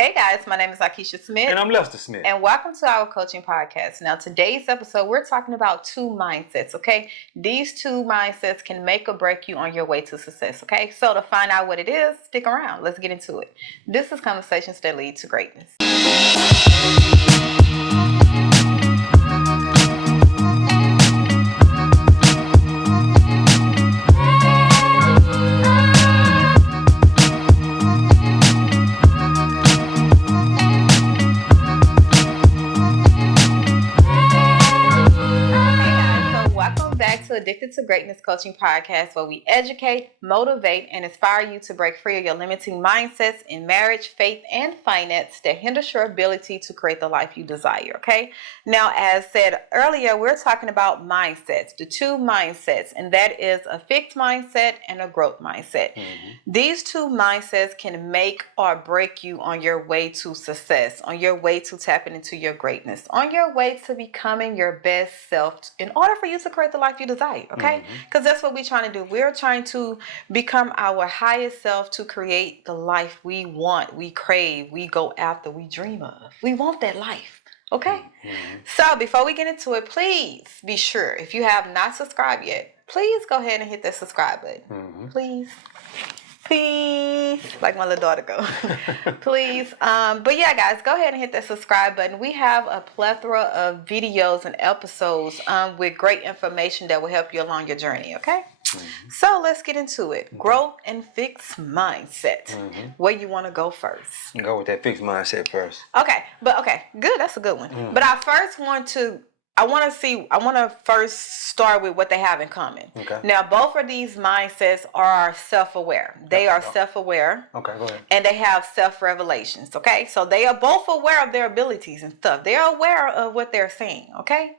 Hey guys, my name is Akeisha Smith. And I'm Lester Smith. And welcome to our coaching podcast. Now, today's episode, we're talking about two mindsets, okay? These two mindsets can make or break you on your way to success, okay? So to find out what it is, stick around. Let's get into it. This is Conversations That Lead to Greatness. Addicted to Greatness Coaching Podcast, where we educate, motivate, and inspire you to break free of your limiting mindsets in marriage, faith, and finance that hinders your ability to create the life you desire, okay? Now, as said earlier, we're talking about mindsets, the two mindsets, and that is a fixed mindset and a growth mindset. These two mindsets can make or break you on your way to success, on your way to tapping into your greatness, on your way to becoming your best self in order for you to create the life you desire. Okay, because that's what we're trying to do. We're trying to become our highest self to create the life we want, we crave, we go after, we dream of. We want that life. Okay, so before we get into it, please be sure, if you have not subscribed yet, please go ahead and hit that subscribe button. Please, like my little daughter go. Please. But yeah, guys, go ahead and hit that subscribe button. We have a plethora of videos and episodes with great information that will help you along your journey, okay? So let's get into it. Growth and fixed mindset. Where you want to go first? Go with that fixed mindset first. Okay, good. That's a good one. But I want to first start with what they have in common. Okay. Now, both of these mindsets are self-aware. They are self-aware. Okay, go ahead. And they have self-revelations, okay? So they are both aware of their abilities and stuff. They are aware of what they're saying, okay?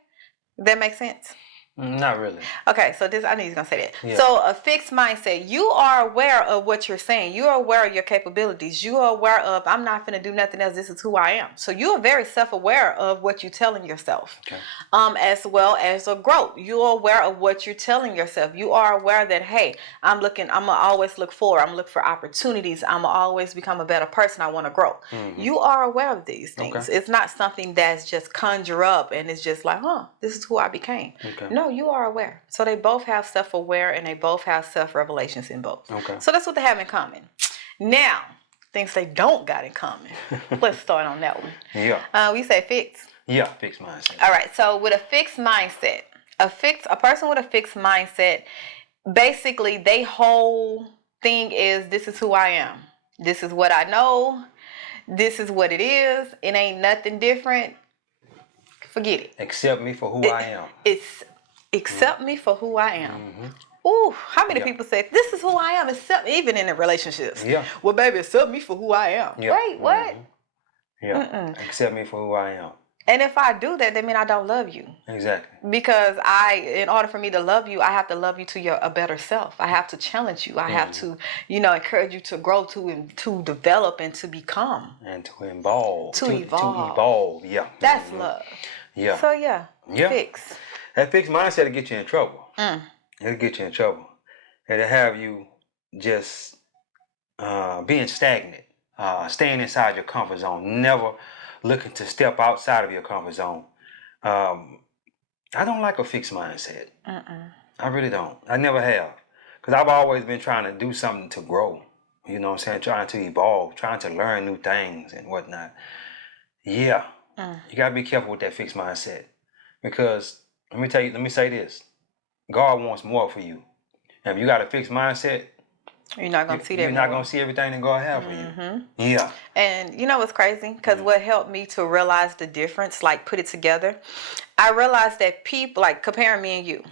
That makes sense? Not really. Okay, so I knew you was going to say that. Yeah. So a fixed mindset, you are aware of what you're saying. You are aware of your capabilities. You are aware of, I'm not going to do nothing else. This is who I am. So you are very self-aware of what you're telling yourself. Okay. As well as a growth. You are aware of what you're telling yourself. You are aware that, hey, I'm going to always look forward. I'm looking for opportunities. I'm going to always become a better person. I want to grow. You are aware of these things. Okay. It's not something that's just conjure up and it's just like, this is who I became. Okay. No, you are aware. So they both have self-aware and they both have self-revelations in both. Okay. So that's what they have in common. Now, things they don't got in common. Let's start on that one. Yeah. We say fixed. Yeah, fixed mindset. All right. So with a fixed mindset, a person with a fixed mindset, basically their whole thing is, this is who I am. This is what I know. This is what it is. It ain't nothing different. Forget it. Accept me for who I am. It's accept me for who I am. Ooh, how many people say, this is who I am, accept me, even in the relationships? Yeah. Well, baby, accept me for who I am. Yeah. Wait, what? Yeah. Accept me for who I am. And if I do that means I don't love you. Exactly. Because in order for me to love you, I have to love you to a better self. I have to challenge you. I have to, encourage you to grow, to develop, and to become. And to evolve. To evolve. To evolve, yeah. That's love. Yeah. So, yeah. Fix. That fixed mindset will get you in trouble. It'll get you in trouble. It'll have you just being stagnant, staying inside your comfort zone, never looking to step outside of your comfort zone. I don't like a fixed mindset. I really don't. I never have. Because I've always been trying to do something to grow. You know what I'm saying? Trying to evolve, trying to learn new things and whatnot. Yeah. You got to be careful with that fixed mindset. Because let me say this. God wants more for you. And if you got a fixed mindset, you're not going to see that. You're not going to see everything that God has for you. Yeah. And you know what's crazy? Because what helped me to realize the difference, like put it together, I realized that people, like comparing me and you,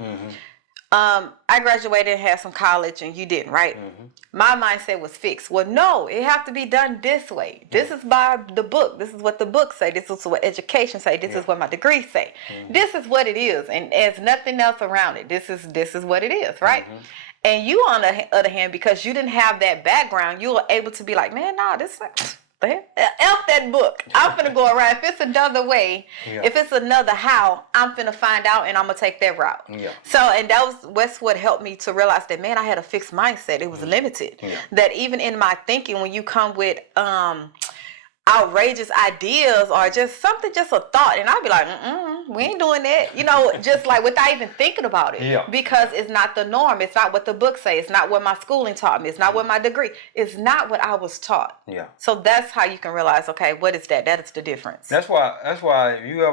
I graduated and had some college and you didn't, right? My mindset was fixed. Well, no, it have to be done this way. This is by the book. This is what the book say. This is what education say. This is what my degree say. This is what it is. And there's nothing else around it. This is what it is, right? And you, on the other hand, because you didn't have that background, you were able to be like, man, no, this is F that book. I'm finna go around. If it's another way, if it's another how, I'm finna find out and I'm gonna take that route. So, and that's what helped me to realize that, man, I had a fixed mindset. It was limited. That even in my thinking, when you come with, outrageous ideas or just something, just a thought, and I'd be like, we ain't doing that, you know, just like without even thinking about it. Yeah. Because it's not the norm. It's not what the books say. It's not what my schooling taught me. It's not what my degree. It's not what I was taught. Yeah. So that's how you can realize, okay, what is that? That is the difference. That's why if you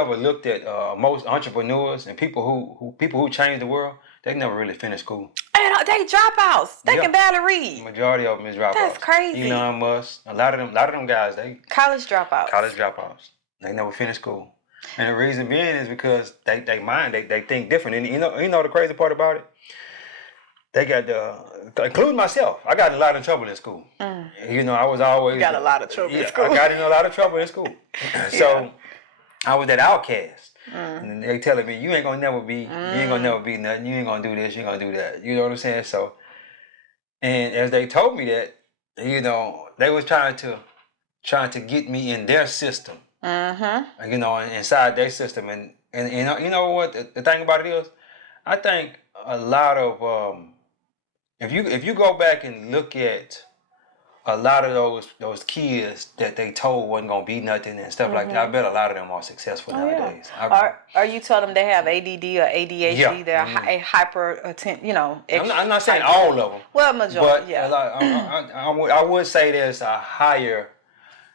ever looked at most entrepreneurs and people who change the world, they never really finish school. And they dropouts. They can barely read. Majority of them is dropouts. That's crazy. Elon Musk, a lot of them guys, they college dropouts. They never finish school. And the reason being is because they think different. And you know the crazy part about it? They got including myself. I got in a lot of trouble in school. You know, I was always got a lot of trouble in school. I got in a lot of trouble in school. So I was that outcast. And they telling me, you ain't gonna never be nothing. You ain't gonna do this, you ain't gonna do that. You know what I'm saying? So, and as they told me that, you know, they was trying to get me in their system. You know, inside their system. And you know what the thing about it is, I think a lot of if you go back and look at a lot of those kids that they told wasn't gonna be nothing and stuff like that, I bet a lot of them are successful nowadays. Or you tell them they have ADD or ADHD, Yeah. they're hyper attention, you know. I'm not saying all of them. Well, majority, But yeah. I would say there's a higher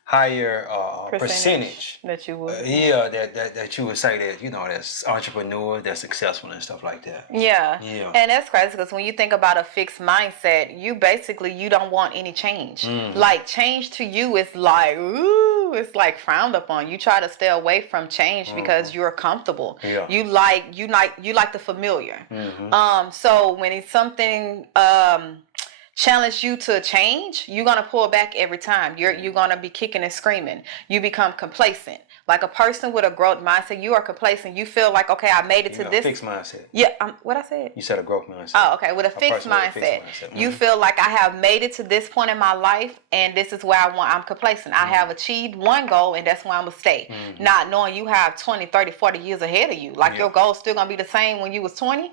percentage that you would. that you would say that, you know, that's entrepreneurs, that's successful and stuff like that. Yeah. Yeah. And that's crazy because when you think about a fixed mindset, you don't want any change. Like change to you is like, ooh, it's like frowned upon. You try to stay away from change because you're comfortable. Yeah. You like the familiar. So when it's something challenge you to change, you're gonna pull back every time. You're gonna be kicking and screaming. You become complacent. Like a person with a growth mindset, you are complacent. You feel like, okay, I made it to this. Fixed mindset. Yeah, what I said? You said a growth mindset. Oh, okay. With a fixed mindset, you feel like I have made it to this point in my life, and this is where I want. I'm complacent. I have achieved one goal, and that's where I'm gonna stay. Not knowing you have 20, 30, 40 years ahead of you. Like your goal's still gonna be the same when you was 20.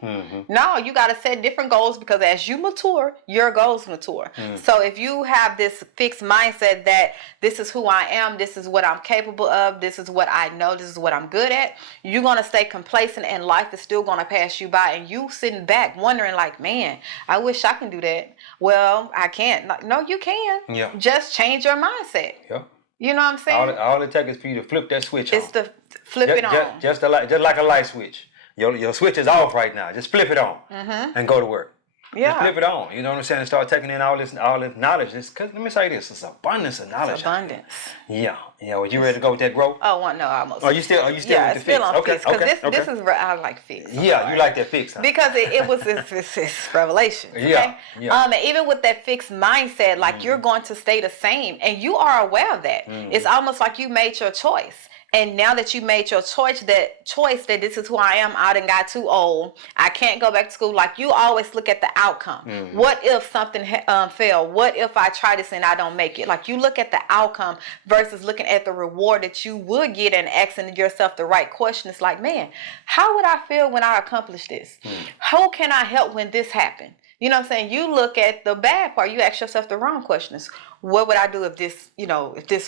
No, you gotta set different goals because as you mature, your goals mature. So if you have this fixed mindset that this is who I am, this is what I'm capable of, this is what I know, this is what I'm good at, you're going to stay complacent and life is still going to pass you by and you sitting back wondering like, man, I wish I can do that. Well, I can't. No, you can. Yeah. Just change your mindset. Yep. You know what I'm saying? All it takes is for you to flip that switch on. It's to flip it on. Just like a light switch. Your switch is off right now. Just flip it on and go to work. Yeah. Just flip it on. You know what I'm saying? And start taking in all this knowledge. Cause let me say this: it's abundance of knowledge. It's abundance. Yeah. Well, you ready to go with that growth? Oh, no, almost. Are you still with yeah, the it's still fix? on Okay. fix. Because this is I like fix. Yeah, you like that fix, huh? Because it's revelation. Okay? Yeah. And even with that fixed mindset, like you're going to stay the same, and you are aware of that. It's almost like you made your choice. And now that you made your choice that this is who I am, I done got too old, I can't go back to school. Like you always look at the outcome. What if something failed? What if I try this and I don't make it? Like you look at the outcome versus looking at the reward that you would get and asking yourself the right question. It's like, man, how would I feel when I accomplish this? How can I help when this happened? You know what I'm saying? You look at the bad part. You ask yourself the wrong questions. What would I do if this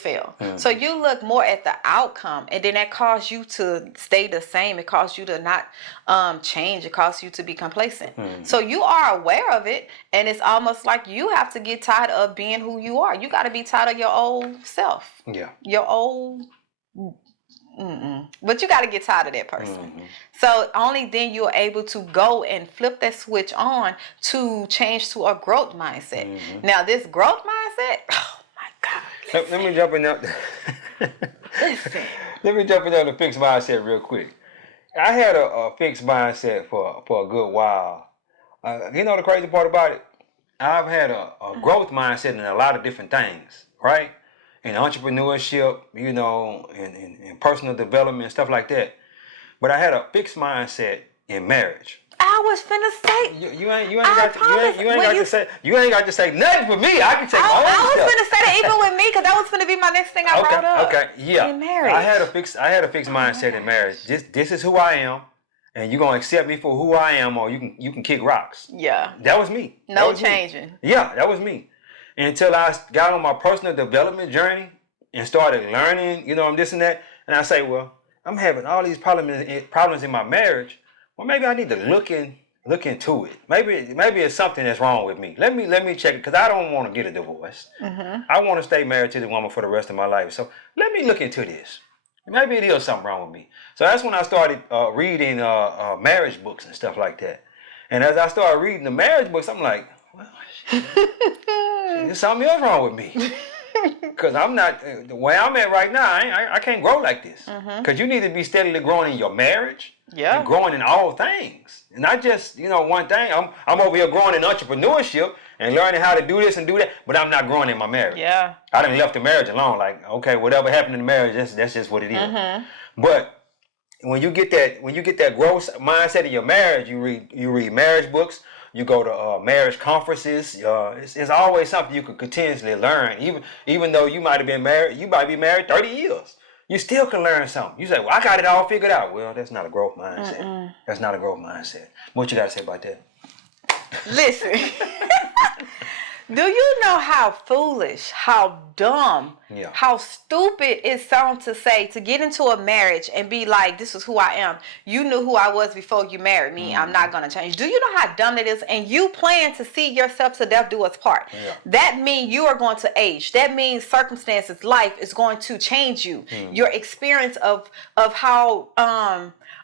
failed? So you look more at the outcome, and then that caused you to stay the same. It caused you to not change. It caused you to be complacent. So you are aware of it, and it's almost like you have to get tired of being who you are. You got to be tired of your old self. Yeah. Your old. But you got to get tired of that person. So only then you're able to go and flip that switch on to change to a growth mindset. Now this growth mindset, oh my God. Let me jump in there. Listen. Let me jump in there on the fixed mindset real quick. I had a fixed mindset for a good while. You know the crazy part about it? I've had a growth mindset in a lot of different things, right? In entrepreneurship, you know, in personal development and stuff like that. But I had a fixed mindset in marriage. I was finna say. You ain't got to say nothing for me. I can take all I was stuff. finna say that even with me, because that was finna be my next thing I brought up. Okay, yeah. In marriage. I had a fixed mindset in marriage. This is who I am, and you're gonna accept me for who I am, or you can kick rocks. Yeah. That was me. No changing. Yeah, that was me. Until I got on my personal development journey and started learning, this and that, and I say, well, I'm having all these problems in my marriage. Well, maybe I need to look into it. Maybe it's something that's wrong with me. Let me check it, because I don't want to get a divorce. I want to stay married to the woman for the rest of my life. So let me look into this. Maybe it is something wrong with me. So that's when I started reading marriage books and stuff like that. And as I started reading the marriage books, I'm like, well, shit, there's something else wrong with me. Because I'm not, the way I'm at right now, I can't grow like this. Because you need to be steadily growing in your marriage. Yeah. And growing in all things. And not just, one thing. I'm over here growing in entrepreneurship and learning how to do this and do that, but I'm not growing in my marriage. Yeah. I done left the marriage alone. Like, okay, whatever happened in the marriage, that's just what it is. But when you get that growth mindset in your marriage, you read marriage books. You go to marriage conferences. It's always something you could continuously learn. Even though you might be married 30 years. You still can learn something. You say, well, I got it all figured out. Well, that's not a growth mindset. That's not a growth mindset. What you got to say about that? Listen. Do you know how foolish, how dumb, how stupid it sounds to say, to get into a marriage and be like, this is who I am. You knew who I was before you married me. I'm not going to change. Do you know how dumb it is? And you plan to see yourself to death do us part. Yeah. That means you are going to age. That means circumstances, life is going to change you. Your experience of how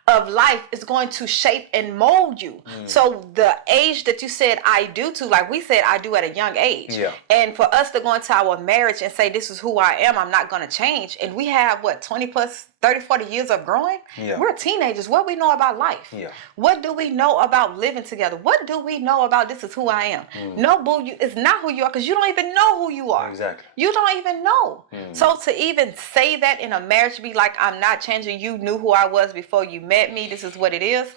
of life is going to shape and mold you. So the age that you said I do to, like we said, I do at a young age. Yeah. And for us to go into our marriage and say, this is who I am, I'm not going to change. And we have, 20 plus, 30, 40 years of growing? Yeah. We're teenagers. What do we know about life? Yeah. What do we know about living together? What do we know about this is who I am? No, boo, it's not who you are, because you don't even know who you are. Exactly. You don't even know. So to even say that in a marriage, be like, I'm not changing, you knew who I was before you met me, this is what it is.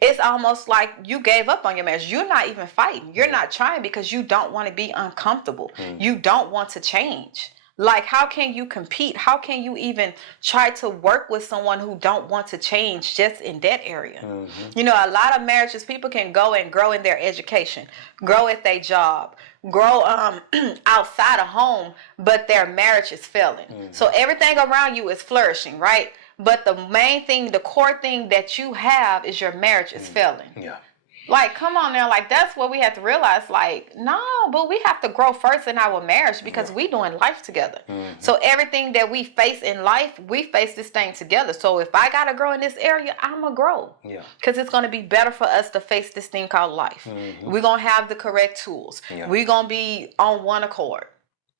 It's almost like you gave up on your marriage. You're not even fighting. You're not trying because you don't want to be uncomfortable. You don't want to change. Like, how can you compete? How can you even try to work with someone who don't want to change just in that area? A lot of marriages, people can go and grow in their education, grow at their job, grow outside of home, but their marriage is failing. So everything around you is flourishing, right? But the main thing, the core thing that you have is your marriage is failing. Yeah. Like, come on now, like, that's what we have to realize. Like, no, but we have to grow first in our marriage because we doing life together. So everything that we face in life, we face this thing together. So if I got to grow in this area, I'm going to grow. Yeah. Because it's going to be better for us to face this thing called life. We're going to have the correct tools. Yeah. We're going to be on one accord.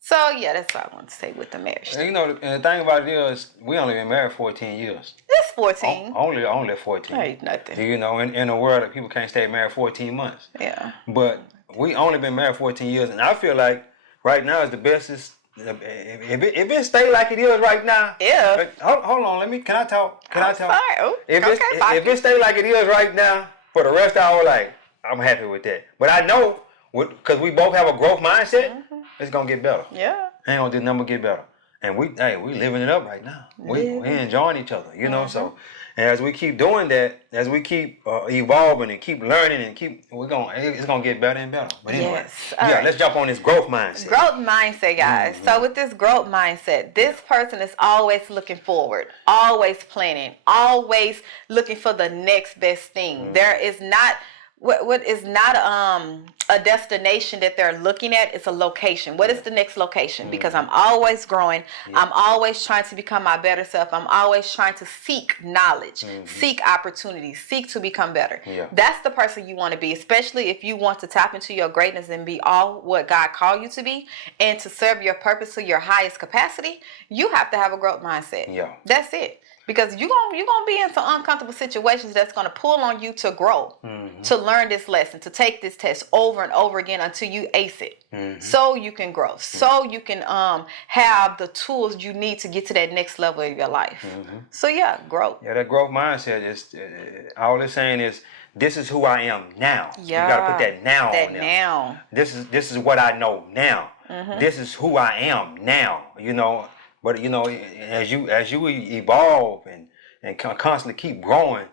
So, yeah, that's what I want to say with the marriage. And, and the thing about it is, we only been married 14 years. It's 14. Only 14. Ain't nothing. In a world that people can't stay married 14 months. Yeah. But we only been married 14 years, and I feel like right now is the best. If it stay like it is right now. Yeah. Hold on, can I talk? I talk? Sorry. If it stay like it is right now for the rest of our life, I'm happy with that. But I know, because we both have a growth mindset, it's gonna get better. Yeah. Ain't gonna do nothing but get better. And we living it up right now. We enjoying each other, So as we keep doing that, as we keep evolving and keep learning and it's gonna get better and better. But anyway, let's jump on this growth mindset. Growth mindset, guys. So with this growth mindset, this person is always looking forward, always planning, always looking for the next best thing. There is not what is not a destination that they're looking at. It's a location. What is the next location? Because I'm always growing. I'm always trying to become my better self. I'm always trying to seek knowledge, seek opportunities, seek to become better. That's the person you want to be, especially if you want to tap into your greatness and be all what God called you to be, and to serve your purpose to your highest capacity. You have to have a growth mindset. That's it. Because you're gonna be in some uncomfortable situations that's gonna pull on you to grow, to learn this lesson, to take this test over and over again until you ace it, so you can grow, so you can have the tools you need to get to that next level of your life. So growth. Yeah, that growth mindset is all it's saying is, this is who I am now. Yeah, you gotta put that now that on there. Now. This is what I know now. This is who I am now. But as you evolve and constantly keep growing,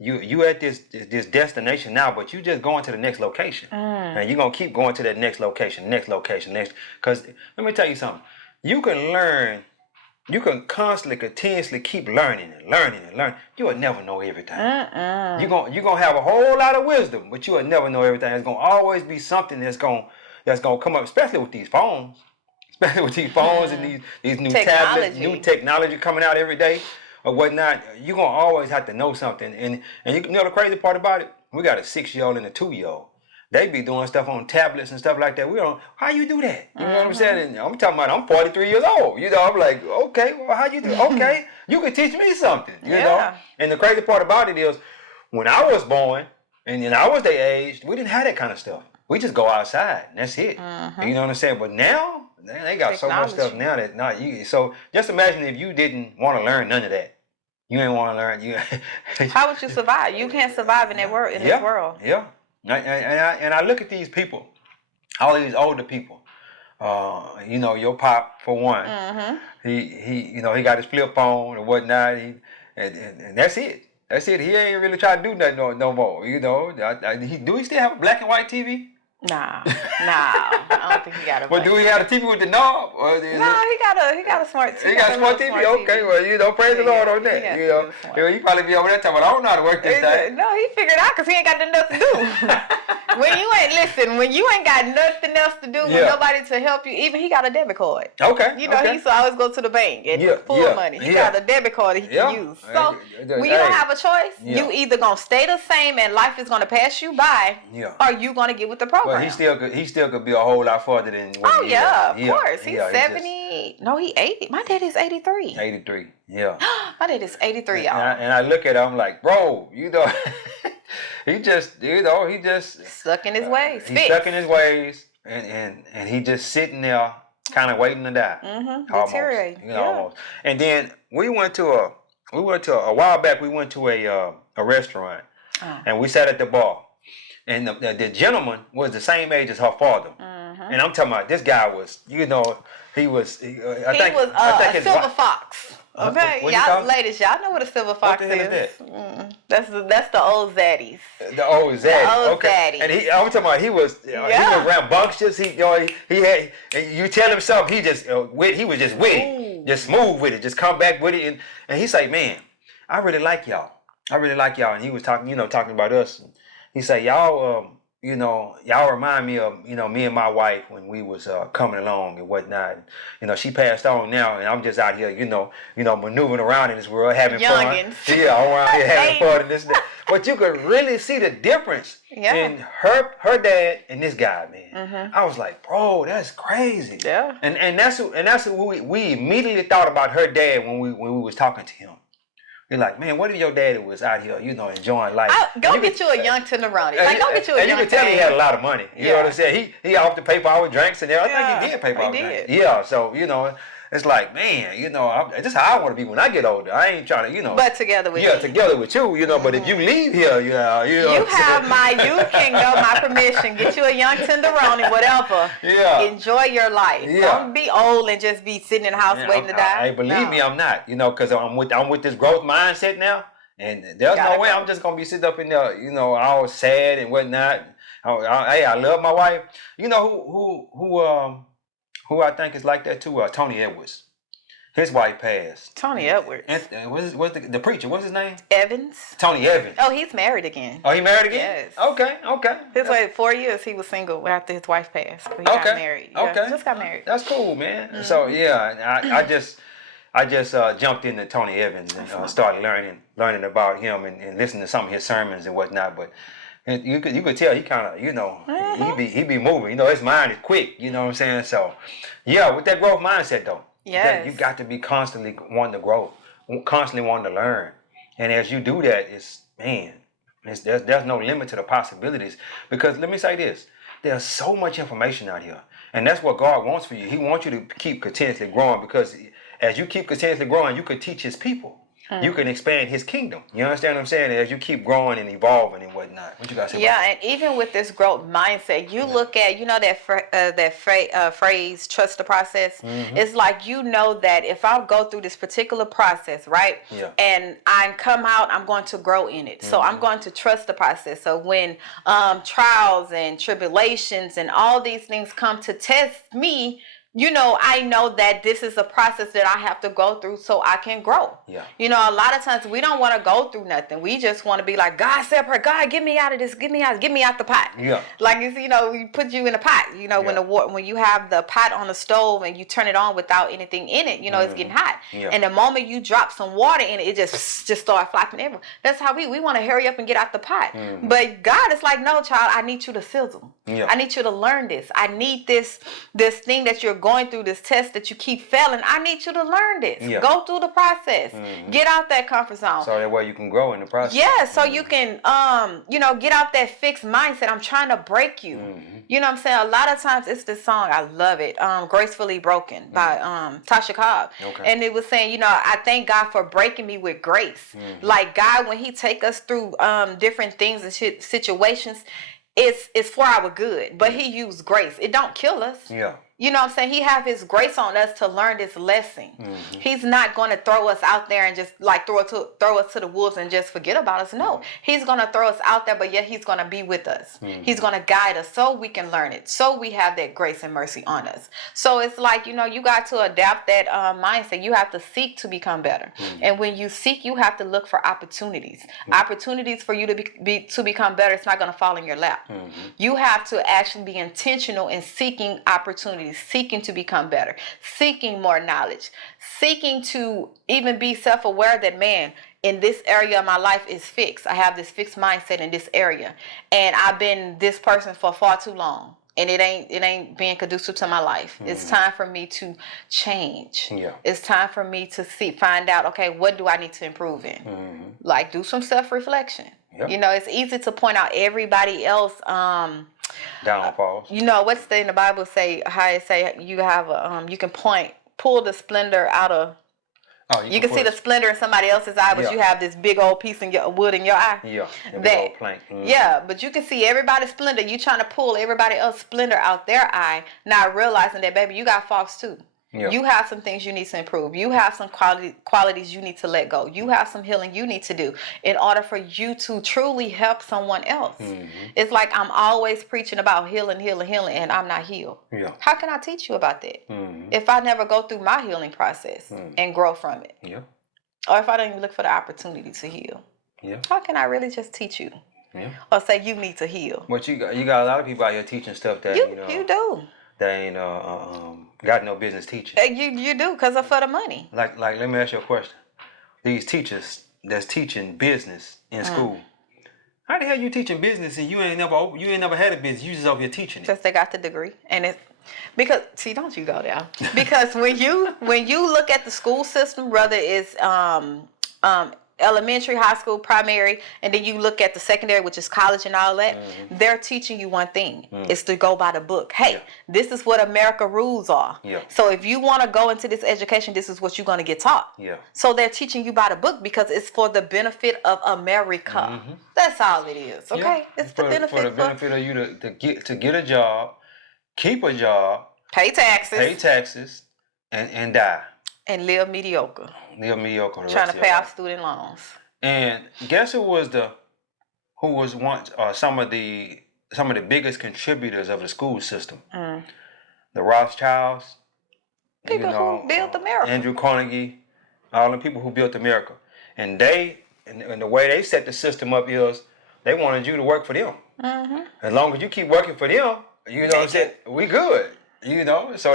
you at this destination now, but you just going to the next location, and you're gonna keep going to that next location. Because let me tell you something, you can learn you can constantly, continuously keep learning and learning and learning. You will never know everything. You're gonna have a whole lot of wisdom, but you will never know everything. There's gonna always be something that's gonna come up, especially with these phones. Especially with these phones and these new tablets, new technology coming out every day or whatnot. You're gonna always have to know something. And you know the crazy part about it? We got a 6-year-old and a 2-year-old. They be doing stuff on tablets and stuff like that. We don't. How you do that? You know what I'm saying? And I'm talking about. I'm 43 years old. You know, I'm like, okay, well, how you do? Okay, you can teach me something. You know. And the crazy part about it is, when I was born and I was their age, we didn't have that kind of stuff. We just go outside and that's it. You know what I'm saying? But now they got so much stuff now that not you. So just imagine if you didn't want to learn none of that. You ain't want to learn. You. How would you survive? You can't survive in that world. In this world. Yeah. And I look at these people, all these older people. You know, your pop for one. He you know, he got his flip phone and whatnot. And that's it. That's it. He ain't really trying to do nothing no more. You know, do he still have a black and white TV? Nah. I don't think he got a. Well, do he have a TV with the knob? No, he got a smart TV. He got a smart TV. Okay, well, you know, praise the Lord on that. You know, he probably be over there talking about, I don't know how to work this thing. No, he figured out because he ain't got nothing else to do. when you ain't got nothing else to do with nobody to help you, even he got a debit card. Okay. You know, he used to always go to the bank and pull money. He got a debit card he can use. So when you don't have a choice, you either gonna stay the same and life is gonna pass you by, or you gonna get with the program. But he still could be a whole lot farther than what he is. Of course. He's 70. No, he 80. My dad is 83. 83. Yeah. My dad is 83, y'all. And I look at him like, bro, you know, he just stuck in his ways. He's stuck in his ways, and he just sitting there, kind of waiting to die. Deteriorating. You know, almost. And then we went to a while back. We went to a restaurant, and we sat at the bar, and the gentleman was the same age as her father. And I'm talking about this guy was, you know, he was a silver fox. Okay, y'all ladies, y'all know what a silver fox is. What the hell is that? That's the old zaddies. The old zaddies. Okay. And I'm talking about he was rambunctious. He had, and you tell him something, he was just with it, just smooth with it, just come back with it, and he say, man, I really like y'all. And he was talking about us. He say, y'all remind me of, me and my wife when we was coming along and whatnot. You know, she passed on now, and I'm just out here, maneuvering around in this world, having Youngins. fun. Yeah, I'm around here having fun and this and that. But you could really see the difference in her dad and this guy, man. I was like, bro, that's crazy. Yeah. And that's what we immediately thought about her dad when we was talking to him. You're like, man, what if your daddy was out here, enjoying life? Go get you a young tenderoni. Go get you a young. And you can tell he had a lot of money. You know what I'm saying? He offered to pay for our drinks, and I think he did pay for our drinks. Yeah, so it's like, man, this is how I want to be when I get older. I ain't trying to, But together with you. Yeah, together with you, But if you leave here, you have you can go my permission. Get you a young tenderoni, whatever. Yeah. Enjoy your life. Yeah. Don't be old and just be sitting in the house waiting to die. Believe me, I'm not. Because I'm with this growth mindset now, and there's no way I'm just gonna be sitting up in there, all sad and whatnot. I love my wife. You know who I think is like that too? Tony Edwards. His wife passed. Tony Edwards. What's the preacher? What's his name? Evans. Tony Evans. Oh, he's married again. Oh, he married again? Yes. Okay. His way 4 years he was single after his wife passed. But he got married. Yeah, just got married. That's cool, man. So I just jumped into Tony Evans and started learning about him and listening to some of his sermons and whatnot. But you could tell he kind of, he be moving. His mind is quick. You know what I'm saying? So, with that growth mindset though, you got to be constantly wanting to grow, constantly wanting to learn. And as you do that, there's no limit to the possibilities. Because let me say this, there's so much information out here, and that's what God wants for you. He wants you to keep continuously growing, because as you keep continuously growing, you could teach His people. You can expand His kingdom. You understand what I'm saying? As you keep growing and evolving and whatnot. What you got to say about that? And even with this growth mindset, you look at, that phrase, trust the process. It's like, that if I go through this particular process, right? Yeah. And I come out, I'm going to grow in it. So I'm going to trust the process. So when trials and tribulations and all these things come to test me, I know that this is a process that I have to go through so I can grow. Yeah. A lot of times we don't want to go through nothing. We just want to be like, God separate, God, get me out of this, get me out the pot. Yeah. Like, we put you in a pot, when you have the pot on the stove and you turn it on without anything in it, it's getting hot. Yeah. And the moment you drop some water in it, it just start flapping everywhere. That's how we want to hurry up and get out the pot. But God is like, no, child, I need you to sizzle. Yeah. I need you to learn this. I need this thing that you're going through, this test that you keep failing. I need you to learn this. Yeah. Go through the process. Get out that comfort zone. So that way you can grow in the process. Yeah, so you can get out that fixed mindset. I'm trying to break you. You know what I'm saying? A lot of times it's this song, I love it, Gracefully Broken by Tasha Cobb. Okay. And it was saying, I thank God for breaking me with grace. Like God, when he take us through different things and situations, it's for our good, but he used grace. It don't kill us. Yeah. You know what I'm saying? He have his grace on us to learn this lesson. He's not going to throw us out there and just like throw us to the wolves and just forget about us. No, he's going to throw us out there, but yet he's going to be with us. He's going to guide us so we can learn it. So we have that grace and mercy on us. So it's like, you got to adapt that mindset. You have to seek to become better. And when you seek, you have to look for opportunities. Opportunities for you to become better. It's not going to fall in your lap. You have to actually be intentional in seeking opportunities, seeking to become better, seeking more knowledge, seeking to even be self-aware that, man, in this area of my life is fixed. I have this fixed mindset in this area, and I've been this person for far too long, and it ain't being conducive to my life. It's time for me to change. Yeah. It's time for me to find out, okay, what do I need to improve in? Like, do some self-reflection. Yep. It's easy to point out everybody else downfalls. What's in the Bible say? How it say you have you can pull the splendor out of. Oh, you can see the splendor in somebody else's eye, but you have this big old piece of wood in your eye. Yeah, big old plank. Yeah, but you can see everybody's splendor. You trying to pull everybody else's splendor out their eye, not realizing that, baby, you got faults too. Yeah. You have some things you need to improve. You have some qualities you need to let go. You have some healing you need to do in order for you to truly help someone else. It's like I'm always preaching about healing, and I'm not healed. Yeah. How can I teach you about that if I never go through my healing process and grow from it? Yeah. Or if I don't even look for the opportunity to heal? Yeah. How can I really just teach you? Yeah. Or say you need to heal? But you got a lot of people out here teaching stuff that you do. That ain't got no business teaching. You do, because of for the money. Like let me ask you a question. These teachers that's teaching business in school, how the hell you teaching business and you ain't never had a business? You just over here teaching it. Just they got the degree, and it's because don't you go there? Because when you look at the school system, whether it's elementary, high school, primary, and then you look at the secondary, which is college and all that, they're teaching you one thing. It's to go by the book. Hey, this is what America rules are. Yeah. So if you want to go into this education, this is what you're going to get taught. Yeah. So they're teaching you by the book because it's for the benefit of America. That's all it is. Okay? Yeah. It's the benefit of you to get a job, keep a job, pay taxes, and die. And live mediocre. Trying to pay off student loans. And guess who was once some of the biggest contributors of the school system? The Rothschilds. People who built America. Andrew Carnegie, all the people who built America. And and the way they set the system up is they wanted you to work for them. As long as you keep working for them, what I'm saying, we good. So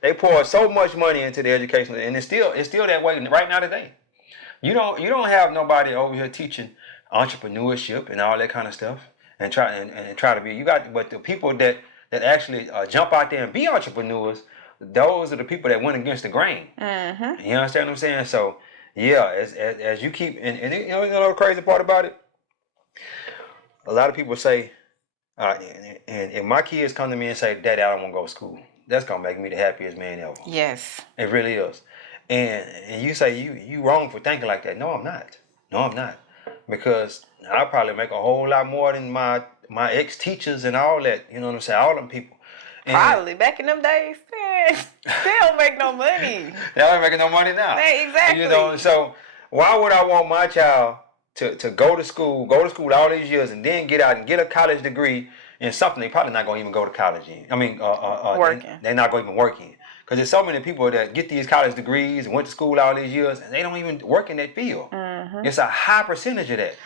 they pour so much money into the education, and it's still that way right now today. You don't have nobody over here teaching entrepreneurship and all that kind of stuff, and try to be. But the people that actually jump out there and be entrepreneurs, those are the people that went against the grain. You understand what I'm saying? So yeah, as you keep, and the crazy part about it, a lot of people say. And if my kids come to me and say, "Daddy, I don't want to go to school," that's gonna make me the happiest man ever. Yes, it really is. And you say you wrong for thinking like that. No, I'm not. Because I probably make a whole lot more than my ex teachers and all that. You know what I'm saying? All them people. And probably back in them days, man, they don't make no money. They don't making no money now. Exactly. So why would I want my child to go to school all these years and then get out and get a college degree in something they probably not going to even go to college in? I mean, working. They're not going to even work in. Because there's so many people that get these college degrees and went to school all these years and they don't even work in that field. It's a high percentage of that.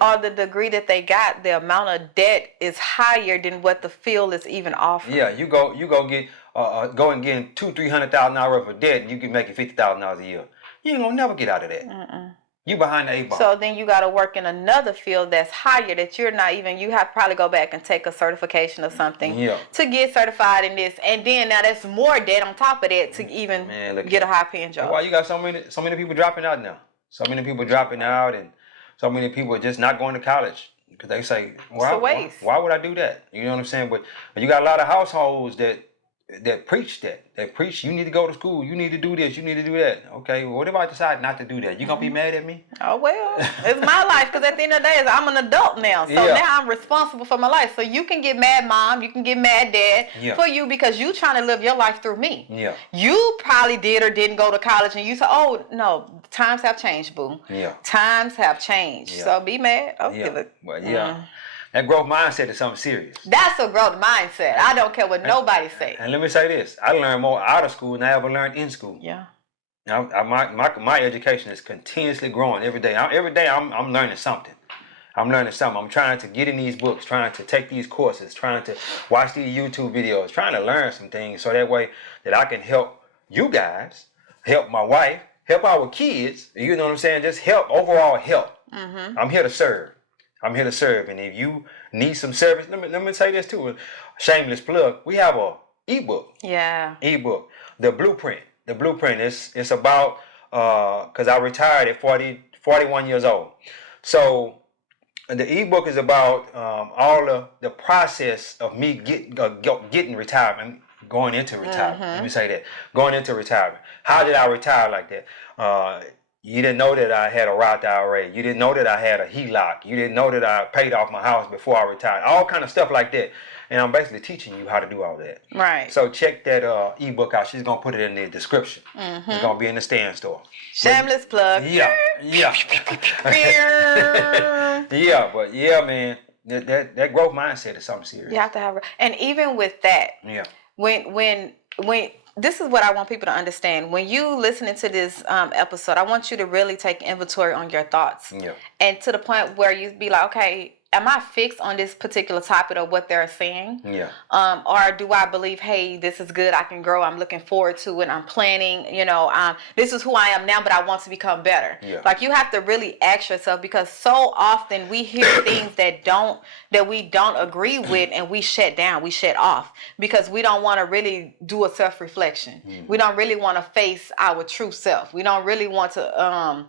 Or the degree that they got, the amount of debt is higher than what the field is even offering. Yeah, you go get go and get $200,000-$300,000 worth of debt, and you can make it $50,000 a year. You ain't gonna never get out of that. You behind the 8 ball. So then you got to work in another field that's higher that you're not even. You have to probably go back and take a certification or something to get certified in this, and then now there's more debt on top of that to even get a high paying job. That's why you got so many people dropping out now. So many people dropping out, and so many people are just not going to college because they say, "Why would I do that?" You know what I'm saying? But you got a lot of households that preach that. They preach, you need to go to school, you need to do this, you need to do that. Okay, well, what if I decide not to do that? You gonna be mad at me? Oh, well, it's my life, because at the end of the day, I'm an adult now. So now I'm responsible for my life. So you can get mad mom, you can get mad dad for you because you trying to live your life through me. Yeah. You probably did or didn't go to college and you said, oh, no, times have changed, boo. Yeah. Times have changed. Yeah. So be mad. Okay. Well, that growth mindset is something serious. That's a growth mindset. I don't care what nobody say. And let me say this: I learned more out of school than I ever learned in school. Yeah. Now, my education is continuously growing every day. Every day I'm learning something. I'm learning something. I'm trying to get in these books, trying to take these courses, trying to watch these YouTube videos, trying to learn some things so that way that I can help you guys, help my wife, help our kids. You know what I'm saying? Just help, overall help. I'm here to serve. I'm here to serve, and if you need some service, let me say this too. Shameless plug. We have a ebook. Yeah. Ebook. The blueprint. The blueprint is it's about because I retired at 41 years old. So the ebook is about all the process of me getting retirement, going into retirement. Let me say that. Going into retirement. How did I retire like that? You didn't know that I had a Roth IRA. You didn't know that I had a HELOC. You didn't know that I paid off my house before I retired. All kind of stuff like that. And I'm basically teaching you how to do all that. Right. So check that ebook out. She's going to put it in the description. It's going to be in the stand store. Shameless plug. Yeah. Yeah. Yeah, but yeah, man. That growth mindset is something serious. You have to have, and even with that, when this is what I want people to understand. When you listening to this episode, I want you to really take inventory on your thoughts. Yeah. And to the point where you be like, okay, am I fixed on this particular topic of what they're saying? Yeah. Or do I believe, hey, this is good, I can grow, I'm looking forward to it, I'm planning, this is who I am now, but I want to become better. Yeah. Like, you have to really ask yourself, because so often we hear things that we don't agree with, and we shut down, we shut off, because we don't want to really do a self-reflection. We don't really want to face our true self. We don't really want to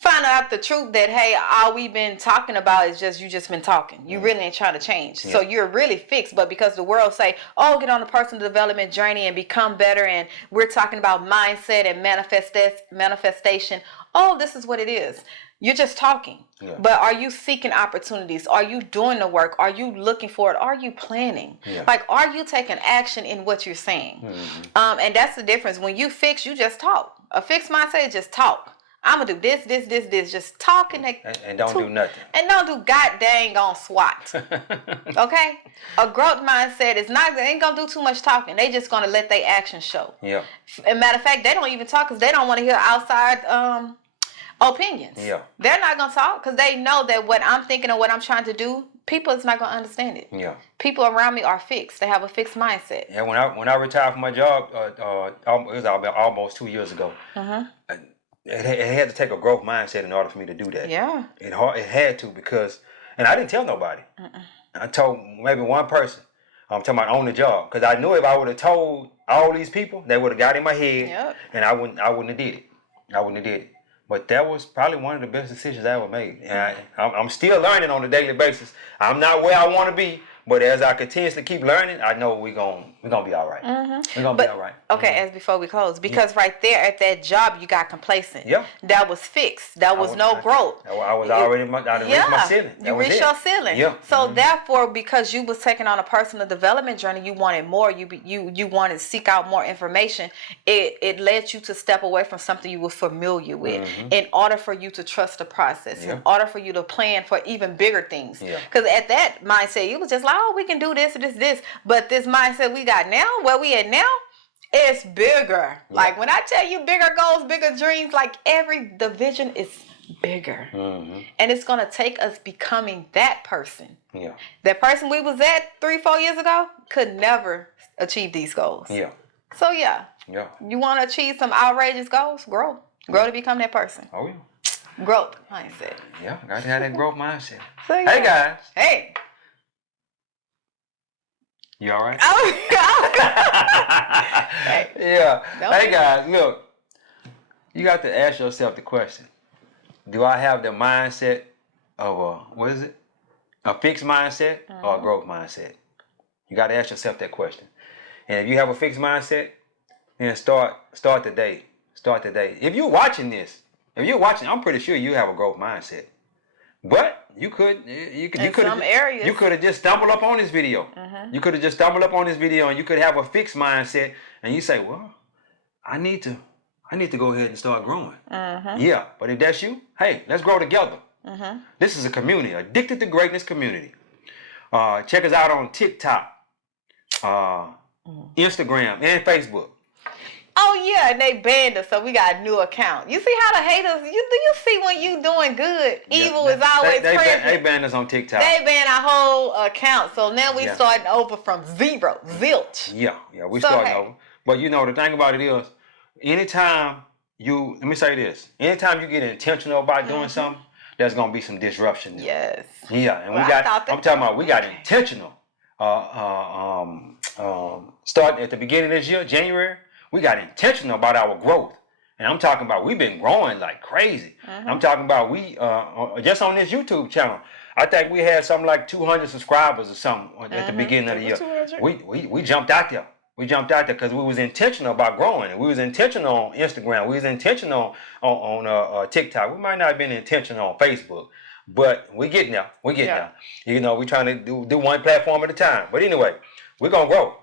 find out the truth that, hey, all we've been talking about is you just been talking. You really ain't trying to change. Yeah. So you're really fixed. But because the world say, oh, get on the personal development journey and become better, and we're talking about mindset and manifestation. Oh, this is what it is. You're just talking. Yeah. But are you seeking opportunities? Are you doing the work? Are you looking for it? Are you planning? Yeah. Like, are you taking action in what you're saying? And that's the difference. When you fix, you just talk. A fixed mindset is just talk. I'm gonna do this. Just talk and don't do nothing. And don't do god dang on SWAT. Okay? A growth mindset is they ain't gonna do too much talking. They just gonna let their actions show. Yeah. As a matter of fact, they don't even talk because they don't want to hear outside opinions. Yeah. They're not gonna talk because they know that what I'm thinking and what I'm trying to do, people is not gonna understand it. Yeah. People around me are fixed. They have a fixed mindset. Yeah. When I retired from my job, it was almost 2 years ago. It had to take a growth mindset in order for me to do that. Yeah. It had to, because, and I didn't tell nobody. I told maybe one person. I'm talking about on the job, because I knew if I would have told all these people, they would have got in my head, and I wouldn't have did it. But that was probably one of the best decisions I ever made. And I'm still learning on a daily basis. I'm not where I want to be, but as I continuously keep learning, I know we're gonna be all right. We're gonna be all right. Okay, as before we close, because right there at that job, you got complacent. Yeah. That was fixed. That was no growth. I was already reached my ceiling. You reached your ceiling. Yeah. So therefore, because you was taking on a personal development journey, you wanted more. You wanted to seek out more information. It led you to step away from something you were familiar with, in order for you to trust the process, in order for you to plan for even bigger things. Because at that mindset, you was just like, oh, we can do this. But this mindset we got now, where we at now, It's bigger. Like when I tell you bigger goals, bigger dreams, like the vision is bigger. And it's going to take us becoming that person. Yeah. That person we was at 3-4 years ago could never achieve these goals. Yeah. So yeah. You want to achieve some outrageous goals? Grow to become that person. Oh yeah. Growth mindset. Yeah, got to have that growth mindset. So, yeah. Hey guys. Hey. You all right? Oh, Yeah. Hey guys, look. You got to ask yourself the question: do I have the mindset of a fixed mindset or a growth mindset? You got to ask yourself that question. And if you have a fixed mindset, then start the day. Start the day. If you're watching this, I'm pretty sure you have a growth mindset. But you could have just stumbled up on this video. You could have just stumbled up on this video, and you could have a fixed mindset, and you say, "Well, I need to go ahead and start growing." Yeah, but if that's you, hey, let's grow together. This is a community, Addicted to Greatness community. Check us out on TikTok, Instagram, and Facebook. Oh yeah, and they banned us, so we got a new account. You see how the haters? Do you see when you doing good, evil is always present? They banned us on TikTok. They banned our whole account, so now we starting over from zilch. Yeah, we starting over. But you know the thing about it is, anytime you anytime you get intentional about doing something, there's gonna be some disruption there. Yes. Yeah, and we got intentional. Starting at the beginning of this year, January. We got intentional about our growth. And I'm talking about we've been growing like crazy. I'm talking about we just on this YouTube channel, I think we had something like 200 subscribers or something at the beginning of the year. We jumped out there. We jumped out there because we was intentional about growing. We was intentional on Instagram. We was intentional on TikTok. We might not have been intentional on Facebook, but we getting there. There. You know, we trying to do one platform at a time. But anyway, we're gonna grow.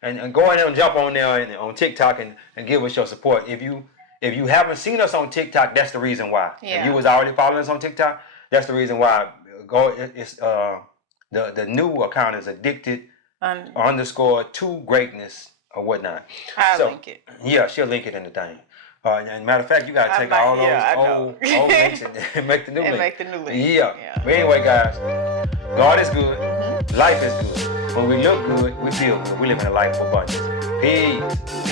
And go ahead and jump on there on TikTok and give us your support. If you haven't seen us on TikTok, that's the reason why. If you was already following us on TikTok, that's the reason why. It's the new account is Addicted _to Greatness or whatnot. I'll link it. Yeah, she'll link it in the thing. And matter of fact, you gotta take all those old links and make the new link. Yeah. But anyway, guys, God is good. Life is good. When we look good, we feel good. We live in a life of abundance. Peace.